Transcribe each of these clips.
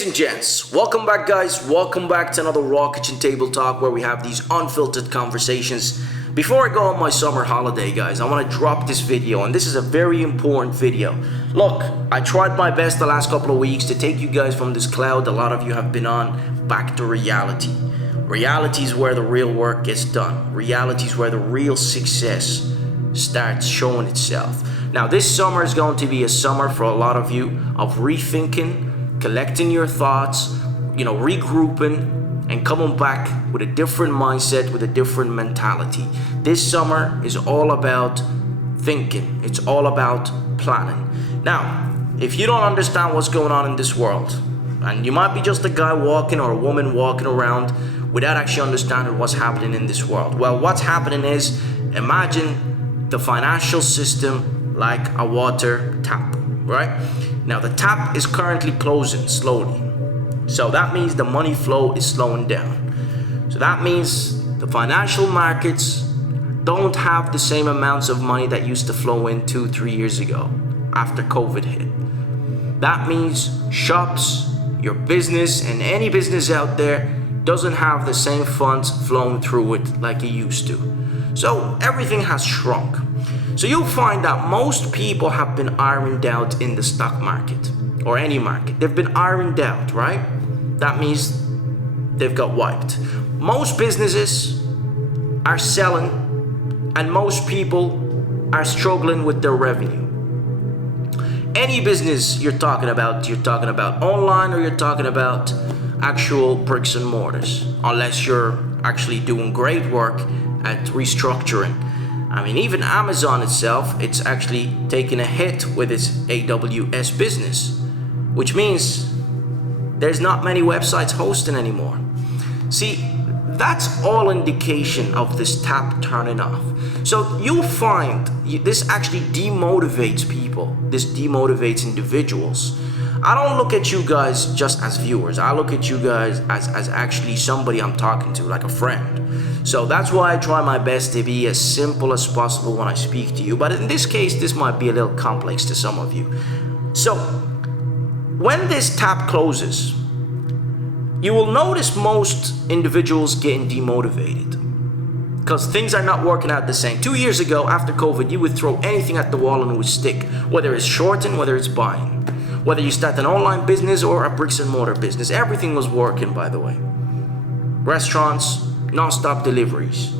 Ladies and gents, welcome back guys, welcome back to another Raw Kitchen Table Talk where we have these unfiltered conversations. Before I go on my summer holiday guys, I want to drop this video, and this is a very important video. Look, I tried my best the last couple of weeks to take you guys from this cloud a lot of you have been on back to reality. Reality is where the real work gets done. Reality is where the real success starts showing itself. Now this summer is going to be a summer for a lot of you of rethinking, collecting your thoughts, regrouping and coming back with a different mindset, with a different mentality. This summer is all about thinking. It's all about planning. Now, if you don't understand what's going on in this world, and you might be just a guy walking or a woman walking around without actually understanding what's happening in this world. Well, what's happening is, imagine the financial system like a water tap, right? Now the tap is currently closing slowly. So that means the money flow is slowing down. So that means the financial markets don't have the same amounts of money that used to flow in 2-3 years ago after COVID hit. That means shops, your business, and any business out there doesn't have the same funds flowing through it like it used to. So everything has shrunk. So you'll find that most people have been ironed out in the stock market or any market. They've been ironed out, right? That means they've got wiped. Most businesses are selling and most people are struggling with their revenue. Any business you're talking about online or you're talking about actual bricks and mortars, unless you're actually doing great work at restructuring. I mean, even Amazon itself, it's actually taking a hit with its AWS business, which means there's not many websites hosting anymore. See, that's all indication of this tap turning off. So you'll find this actually demotivates people. This demotivates individuals. I don't look at you guys just as viewers. I look at you guys as actually somebody I'm talking to, like a friend. So that's why I try my best to be as simple as possible when I speak to you. But in this case, this might be a little complex to some of you. So when this tap closes, you will notice most individuals getting demotivated because things are not working out the same. 2 years ago, after COVID, you would throw anything at the wall and it would stick, whether it's shorting, whether it's buying. Whether you start an online business or a bricks and mortar business, everything was working, by the way. Restaurants, non-stop deliveries,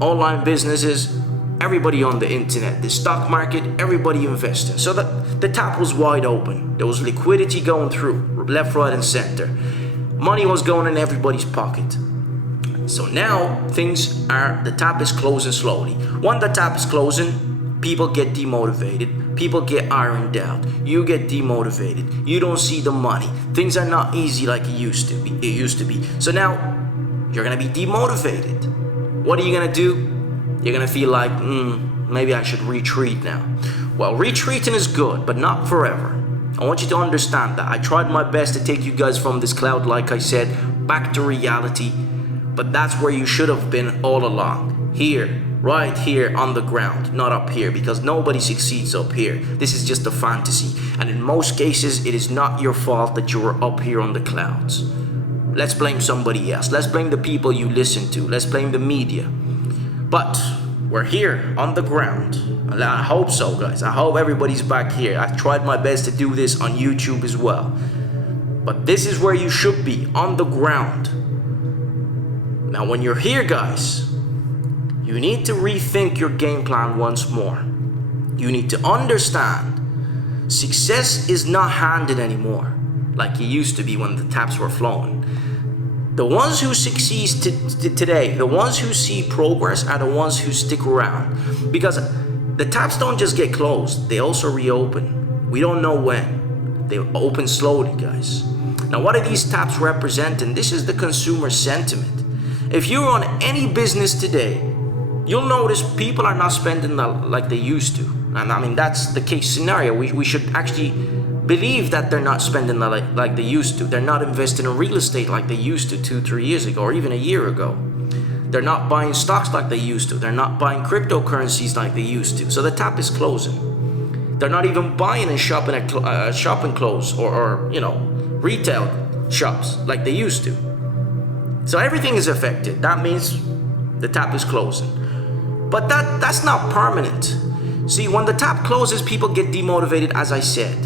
online businesses, everybody on the internet, the stock market, everybody investing. So the tap was wide open. There was liquidity going through, left, right, and center. Money was going in everybody's pocket. So now the tap is closing slowly. When the tap is closing, people get demotivated. People get ironed out. You get demotivated. You don't see the money. Things are not easy like it used to be. So now you're gonna be demotivated. What are you gonna do? You're gonna feel like, maybe I should retreat now. Well, retreating is good, but not forever. I want you to understand that. I tried my best to take you guys from this cloud, like I said, back to reality. But that's where you should have been all along. Here. Right here on the ground, not up here, because nobody succeeds up here. This is just a fantasy. And in most cases, it is not your fault that you were up here on the clouds. Let's blame somebody else. Let's blame the people you listen to. Let's blame the media. But we're here on the ground. I hope so, guys. I hope everybody's back here. I tried my best to do this on YouTube as well. But this is where you should be, on the ground. Now, when you're here, guys, you need to rethink your game plan once more. You need to understand success is not handed anymore like it used to be when the taps were flowing. The ones who succeed today, the ones who see progress are the ones who stick around, because the taps don't just get closed, they also reopen. We don't know when. They open slowly, guys. Now, what are these taps representing? This is the consumer sentiment. If you're on any business today, you'll notice people are not spending like they used to. And I mean, that's the case scenario. We should actually believe that they're not spending like they used to. They're not investing in real estate like they used to 2-3 years ago, or even a year ago. They're not buying stocks like they used to. They're not buying cryptocurrencies like they used to. So the tap is closing. They're not even buying and shopping at shopping clothes or retail shops like they used to. So everything is affected. That means the tap is closing. But that's not permanent. See, when the tap closes, people get demotivated, as I said.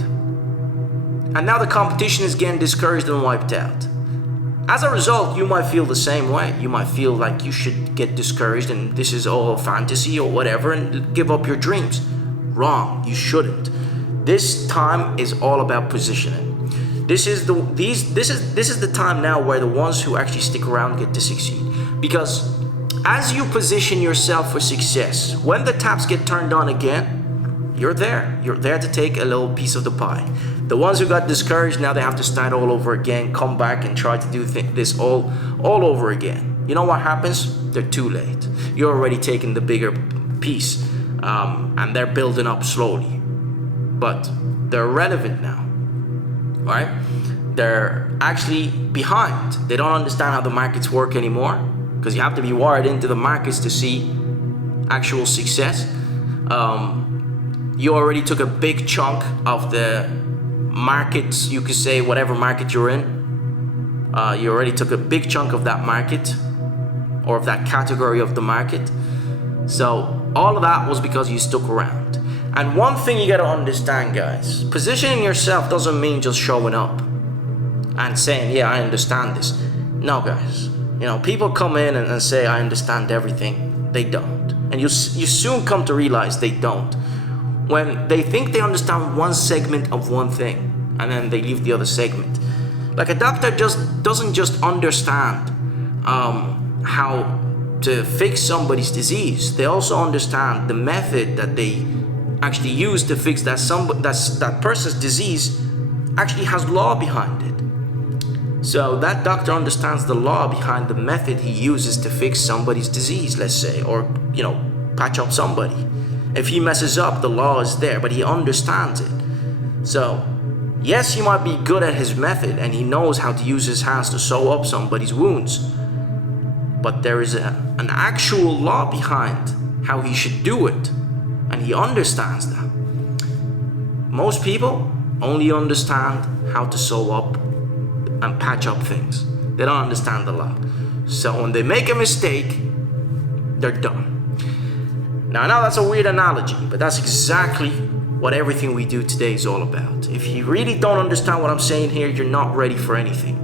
And now the competition is getting discouraged and wiped out. As a result, you might feel the same way. You might feel like you should get discouraged and this is all fantasy or whatever and give up your dreams. Wrong, you shouldn't. This time is all about positioning. This is the time now where the ones who actually stick around get to succeed. Because as you position yourself for success, when the taps get turned on again, you're there. You're there to take a little piece of the pie. The ones who got discouraged, now they have to start all over again, come back and try to do this all over again. You know what happens? They're too late. You're already taking the bigger piece, and they're building up slowly. But they're relevant now, right? They're actually behind. They don't understand how the markets work anymore, because you have to be wired into the markets to see actual success. You already took a big chunk of the markets, you could say, whatever market you're in. You already took a big chunk of that market, or of that category of the market. So all of that was because you stuck around. And one thing you gotta understand, guys, positioning yourself doesn't mean just showing up and saying, yeah, I understand this. No, guys. You know, people come in and say, I understand everything. They don't. And you soon come to realize they don't. When they think they understand one segment of one thing, and then they leave the other segment. Like a doctor doesn't just understand how to fix somebody's disease. They also understand the method that they actually use to fix that person's disease actually has law behind it. So that doctor understands the law behind the method he uses to fix somebody's disease, let's say, or, you know, patch up somebody. If he messes up, the law is there, but he understands it. So, yes, he might be good at his method and he knows how to use his hands to sew up somebody's wounds. But there is an actual law behind how he should do it. And he understands that. Most people only understand how to sew up and patch up things. They don't understand the law. So when they make a mistake, they're done. Now, I know that's a weird analogy, but that's exactly what everything we do today is all about. If you really don't understand what I'm saying here, you're not ready for anything,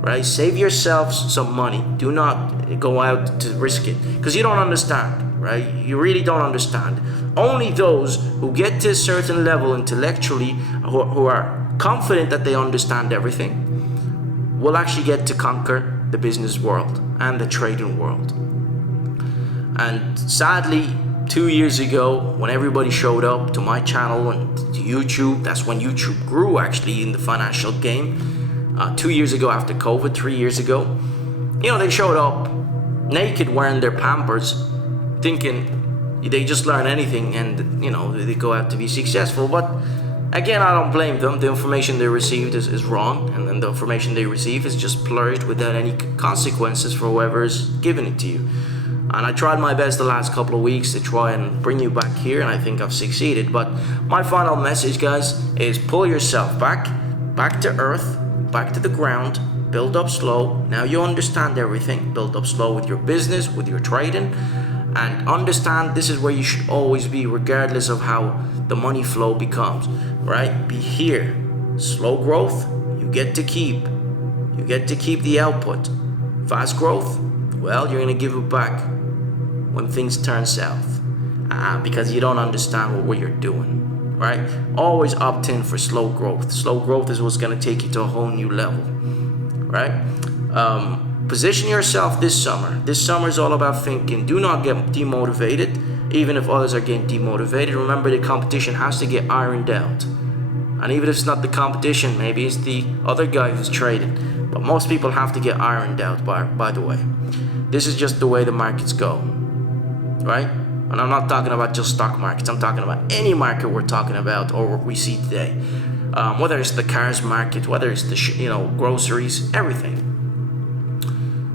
right? Save yourselves some money. Do not go out to risk it, because you don't understand, right? You really don't understand. Only those who get to a certain level intellectually, who are confident that they understand everything, will actually get to conquer the business world and the trading world. And sadly, 2 years ago, when everybody showed up to my channel and to YouTube, that's when YouTube grew actually in the financial game. 2 years ago after COVID, 3 years ago, you know, they showed up naked wearing their Pampers, thinking they just learn anything and, you know, they go out to be successful. But again, I don't blame them. The information they received is wrong, and then the information they receive is just plurged without any consequences for whoever is giving it to you. And I tried my best the last couple of weeks to try and bring you back here, and I think I've succeeded. But my final message, guys, is pull yourself back to earth, back to the ground, build up slow. Now you understand everything. Build up slow with your business, with your trading, and understand this is where you should always be, regardless of how the money flow becomes, right? Be here. Slow growth, you get to keep. You get to keep the output. Fast growth, well, you're gonna give it back when things turn south, because you don't understand what you're doing, right? Always opt in for slow growth. Slow growth is what's gonna take you to a whole new level, right? Position yourself this summer. This summer is all about thinking. Do not get demotivated, even if others are getting demotivated. Remember, the competition has to get ironed out. And even if it's not the competition, maybe it's the other guy who's trading. But most people have to get ironed out, by the way. This is just the way the markets go, right? And I'm not talking about just stock markets. I'm talking about any market we're talking about or what we see today. Whether it's the cars market, whether it's the groceries, everything.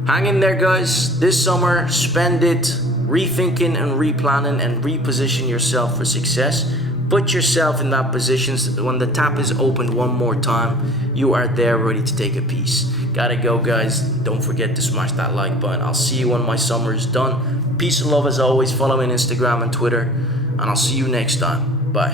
Hang in there, guys. This summer, spend it rethinking and replanning and reposition yourself for success. Put yourself in that position. When the tap is opened one more time, you are there ready to take a piece. Gotta go, guys. Don't forget to smash that like button. I'll see you when my summer is done. Peace and love as always. Follow me on Instagram and Twitter, and I'll see you next time. Bye.